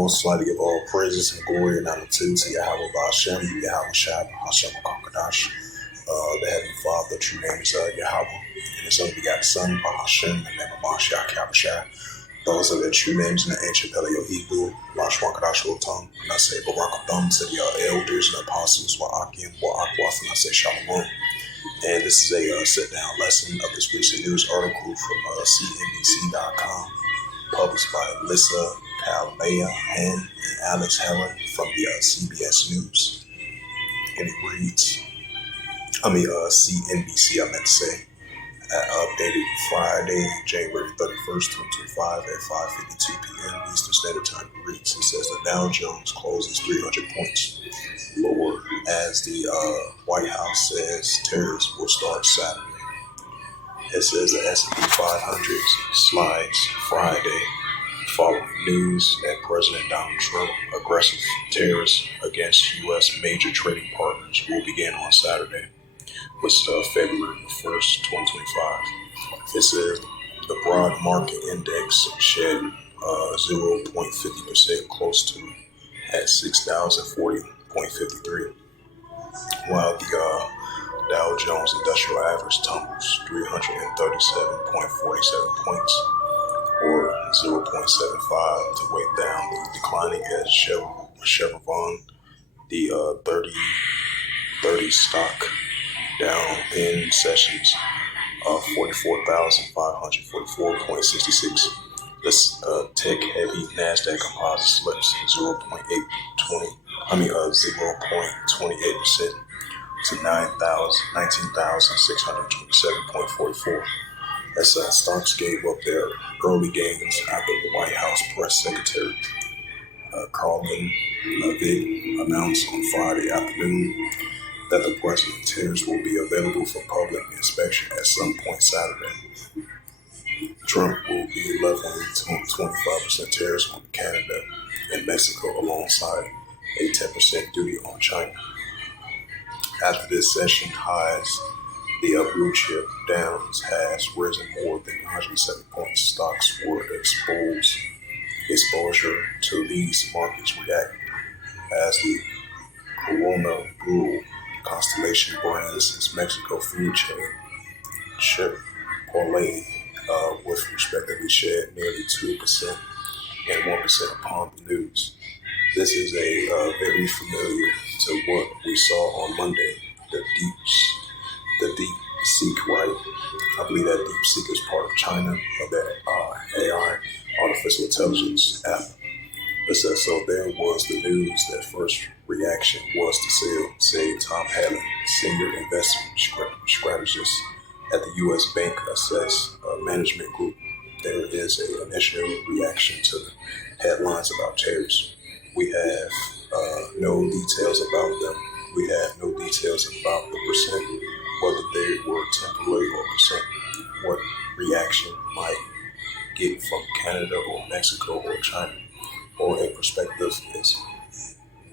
foremost, I'd like to give all praises and glory and honor to Yahweh Ba'Shem, Yahweh Shai, Hashem Kakadash, the Heavenly Father. The true name is Yahweh, and His only begotten Son, Ba'Shem, the name of Mashiach Yahushua. Those are their true names in the ancient Paleo Hebrew, Lashwan Kadash Rotam, and I say Barakatham to the elders and apostles, Wa'akim, Wa'akwath, and I say Shalom. And this is a sit-down lesson of this recent news article from CNBC.com, published by Alyssa Kalmea and Alex Helen from the CBS News. And it reads, CNBC, I meant to say, updated Friday, January 31st, 2025 at 5:52 p.m. Eastern Standard Time. It reads, it says the Dowjones closes 300 points lower as the White House says tariffs will start Saturday. It says the S&P 500 slides Friday following news that President Donald Trump aggressive tariffs against U.S. major trading partners will begin on Saturday, which is February 1st, 2025. It says the broad market index shed 0.50% close to at 6,040.53, while the Dow Jones Industrial Average tumbles 337.47 points, or 0.75, to weigh down the declining edge Chevron, the 30 stock down in sessions of 44,544.66. This tech-heavy Nasdaq composite slips 0.28% to 19,627.44. As stocks gave up their early gains after the White House press secretary Carlin Levitt announced on Friday afternoon that the president's tariffs will be available for public inspection at some point Saturday. Trump will be leveling 25% tariffs on Canada and Mexico alongside a 10% duty on China. After this session highs, the blue chip Downs has risen more than 107 points. Stocks were exposure to these markets react as the Corona Brew Constellation Brands' its Mexico food chain Chipotle with respectively shed nearly 2% and 1% upon the news. This is very familiar to what we saw on Monday, the DeepSeek, right? I believe that DeepSeek is part of China, or that AI, artificial intelligence app. So there was the news that first reaction was to say Tom Helen, senior investment strategist at the U.S. Bank Assess Management Group. There is an initial reaction to the headlines about tariffs. We have no details about them. We have no details about the percent, whether they were temporary or percent, what reaction might get from Canada or Mexico or China, or a perspective is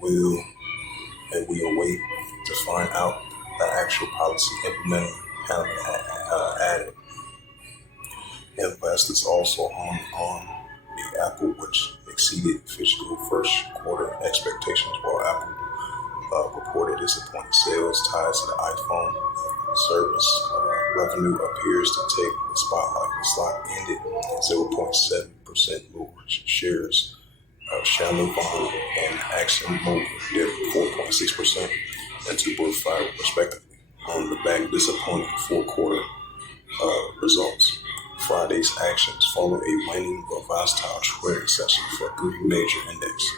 we await to find out the actual policy implemented added. Investors also hung on the Apple, which exceeded fiscal first quarter expectations, while Apple reported disappointing sales tied to the iPhone service. Revenue appears to take the spotlight. The stock ended 0.7% lower. Shares of Chevron and ExxonMobil dipped 4.6% and 2.5% respectively on the back of disappointing fourth quarter results. Friday's actions follow a waning but volatile trading session for three major indexes.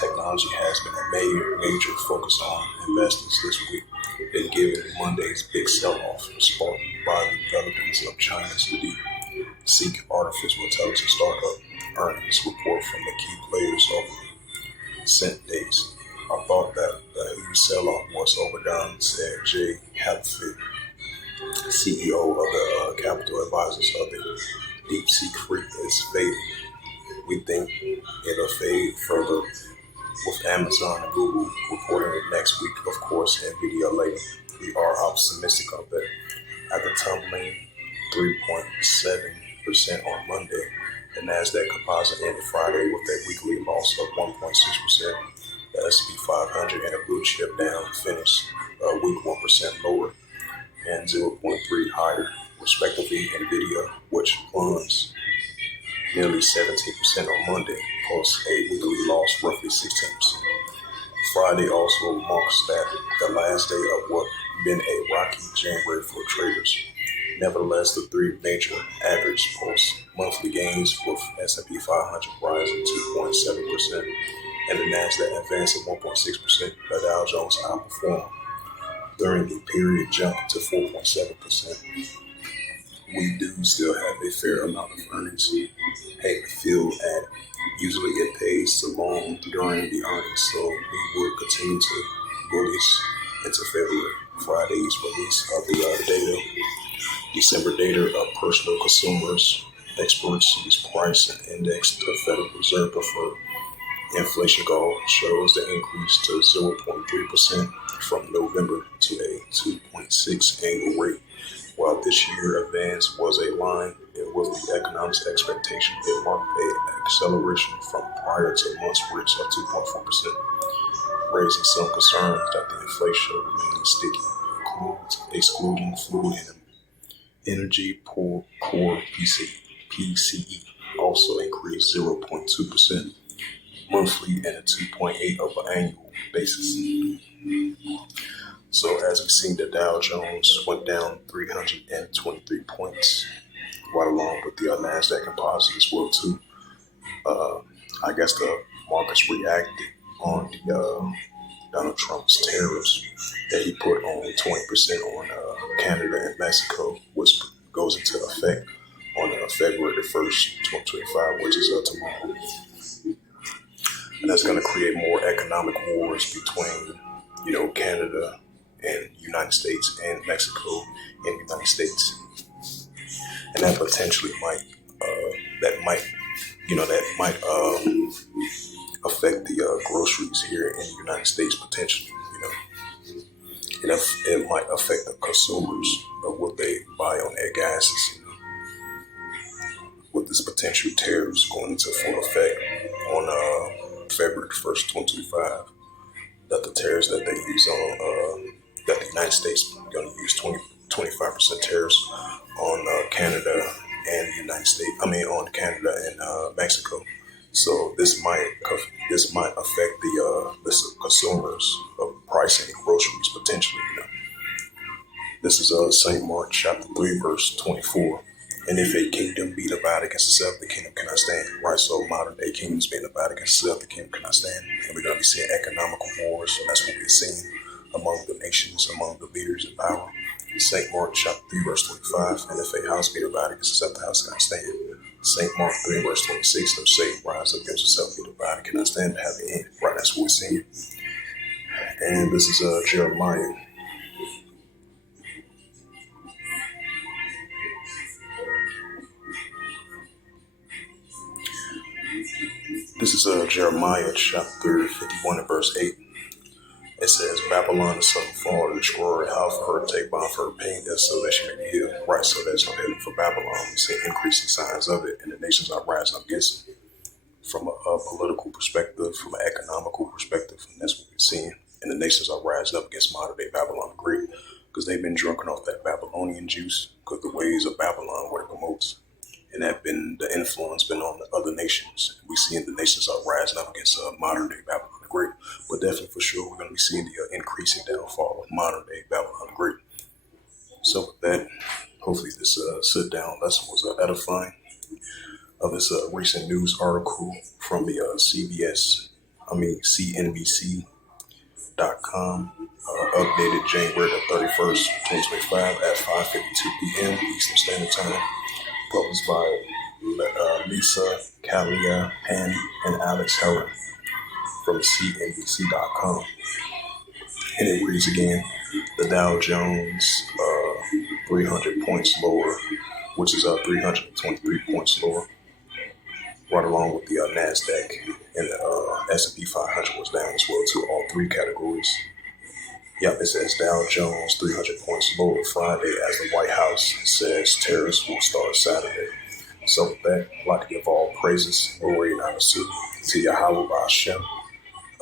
Technology has been a major focus on investors this week, and given Monday's big sell-off sparked by the developments of China's DeepSeek artificial intelligence startup earnings report from the key players over recent days. I thought that the huge sell-off was overdone, said Jay Halford, CEO of the capital advisors of the DeepSeek Freak is fading. We think it'll fade further with Amazon and Google reporting it next week, of course, NVIDIA later. We are optimistic of that. After tumbling 3.7% on Monday, The NASDAQ composite ended Friday with a weekly loss of 1.6%. The S&P 500 and the blue chip down finished a week 1% lower and 0.3 higher, respectively. Nvidia, which plunged nearly 17% on Monday, posts a weekly loss roughly 16%. Friday also marks the last day of what been a rocky January for traders. Nevertheless, the three major average post monthly gains, with S&P 500 rising 2.7% and the Nasdaq advancing 1.6%. The Dow Jones outperformed during the period, jumped to 4.7%. We do still have a fair amount of earnings. Hey, feel and usually it pays to long during the earnings, so we will continue to bullish into February. Friday's release of the data, December data of personal consumers, experts price and index to Federal Reserve preferred inflation goal shows the increase to 0.3% from November to a 2.6 annual rate. While this year advance was a line with the economic expectation, it marked an acceleration from prior to months rates of 2.4%, raising some concerns that the inflation remains sticky, excluding food and energy. Core PCE also increased 0.2% monthly and a 2.8 of an annual basis. So as we see, the Dow Jones went down 323 points, right along with the Nasdaq composite as well too. I guess the markets reacted on the Donald Trump's tariffs that he put on 20% on Canada and Mexico, which goes into effect on February the 1st, 2025, which is tomorrow. And that's going to create more economic wars between, Canada and United States and Mexico and United States. And that potentially might, affect the groceries here in the United States potentially, And it might affect the consumers of what they buy on their gases, with this potential tariffs going into full effect on February 1st, 2025, that the tariffs that they use on, that the United States is going to use 25% tariffs on Canada and United States, on Canada and Mexico. So this might affect the consumers of pricing groceries potentially. This is St. Mark chapter 3 verse 24. And if a kingdom be divided against itself, the kingdom cannot stand. Right, so modern day kingdoms being divided against itself, the kingdom cannot stand. And we're going to be seeing economical wars. So that's what we're seeing among the nations, among the leaders in power. St. Mark chapter 3 verse 25. And if a house be divided against itself, the house cannot stand. St. Mark 3 verse 26. No Satan rise up against itself, be divided, cannot stand, have the end. Right, that's what we're seeing. And this is Jeremiah. This is Jeremiah chapter 51 and verse 8. It says, Babylon is suddenly fall and destroy, how for her to take bond for her pain, so that she may be healed. Right, so there's no healing for Babylon. We see increasing signs of it, and the nations are rising up against it. From a political perspective, from an economical perspective, and that's what we're seeing. And the nations are rising up against modern day Babylon the Great, because they've been drunken off that Babylonian juice, because the ways of Babylon were it promotes. And that been the influence been on the other nations. We seeing the nations are rising up against modern day Babylon the Great, but definitely for sure we're going to be seeing the increasing downfall of modern day Babylon the Great. So with that, hopefully this sit down lesson was edifying. Of this recent news article from the CNBC.com, updated January the 31st, 2025 at 5:52 p.m. Eastern Standard Time. Published by Lisa Kalia Penn and Alex Heller from CNBC.com. And it reads again, the Dow Jones 300 points lower, which is 323 points lower, right along with the NASDAQ, and the S&P 500 was down as well to all three categories. Yep, it says Dow Jones 300 points lower Friday as the White House says tariffs will start Saturday. So with that, I'd like to give all praises, glory, and honor to Yahweh Hashem,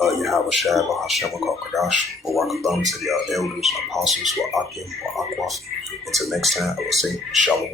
Yahweh Shai Hashem Kodash, Barakatham, to the elders, apostles, Wa'akim, Wa'akwaf. Until next time, I will say Shalom.